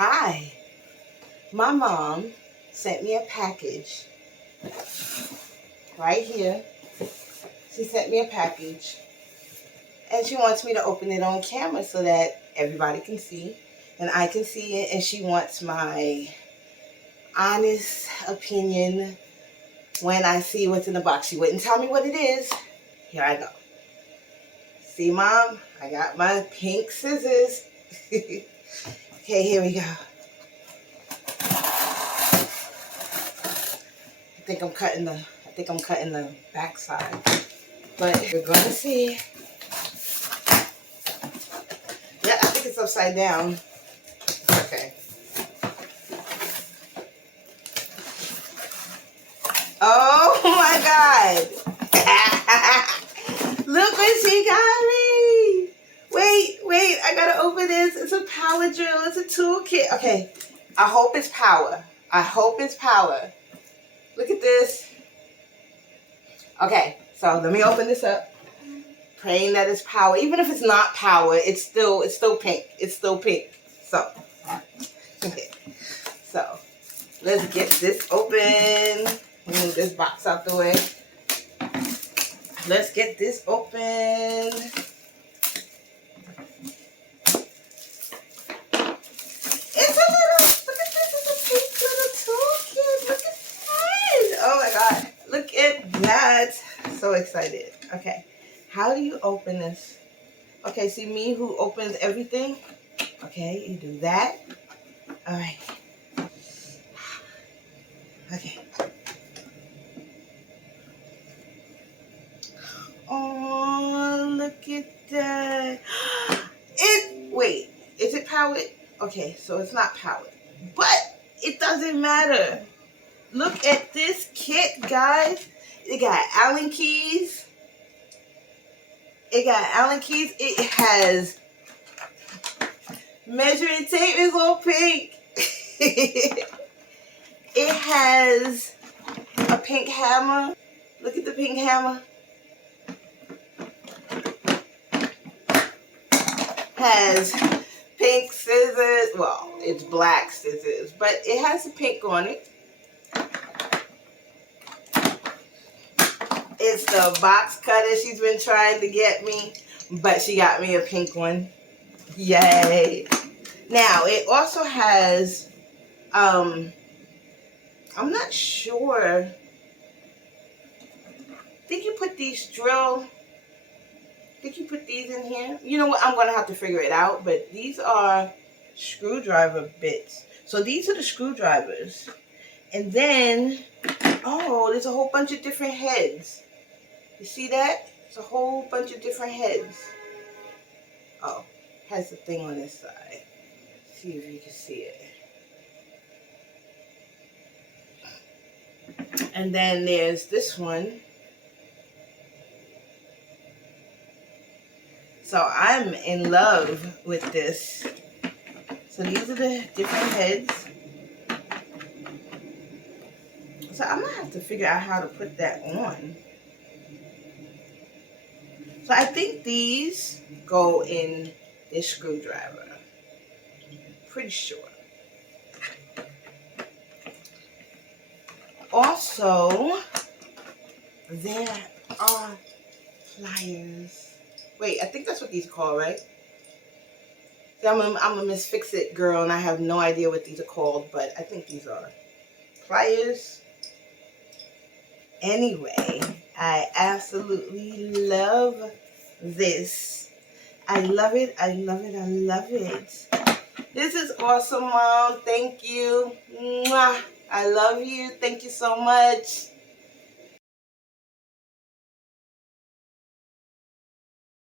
Hi, my mom sent me a package right here. She sent me a package and she wants me to open it on camera so that everybody can see and I can see it, and she wants my honest opinion when I see what's in the box. She wouldn't tell me what it is. Here I go. See, Mom? I got my pink scissors. Okay, here we go. I think I'm cutting the back side. But we're gonna see. Yeah, I think it's upside down. Okay. Oh my God. Look what she got me. Wait, I gotta open this. It's a power drill. It's a toolkit. Okay, I hope it's power. Look at this. Okay, so let me open this up. Praying that it's power. Even if it's not power, it's still pink. It's still pink. So, so let's get this open. Move this box out the way. Let's get this open. It's a little, look at this, it's a pink little toolkit. Look at that. Oh my God. Look at that. So excited. Okay. How do you open this? Okay, see me who opens everything? Okay, you do that. All right. Okay. Oh, look at that. Wait, is it powered? Okay, so it's not powered. But it doesn't matter. Look at this kit, guys. It got Allen keys. It has measuring tape. Is all pink. It has a pink hammer. Look at the pink hammer. Has pink scissors. Well, it's black scissors, but it has a pink on it. It's the box cutter she's been trying to get me, but she got me a pink one. Yay. Now, it also has, I'm not sure. I think you put these in here. You know what? I'm going to have to figure it out, but these are screwdriver bits. So these are the screwdrivers. And then, oh, there's a whole bunch of different heads. You see that? It's a whole bunch of different heads. Oh, has the thing on this side. See if you can see it. And then there's this one. So I'm in love with this. So these are the different heads. So I'm going to have to figure out how to put that on. So I think these go in this screwdriver. Pretty sure. Also, there are pliers. Wait, I think that's what these are called, right? See, I'm a Miss Fix-It girl, and I have no idea what these are called, but I think these are pliers. Anyway, I absolutely love this. I love it. This is awesome, Mom. Thank you. Mwah. I love you. Thank you so much.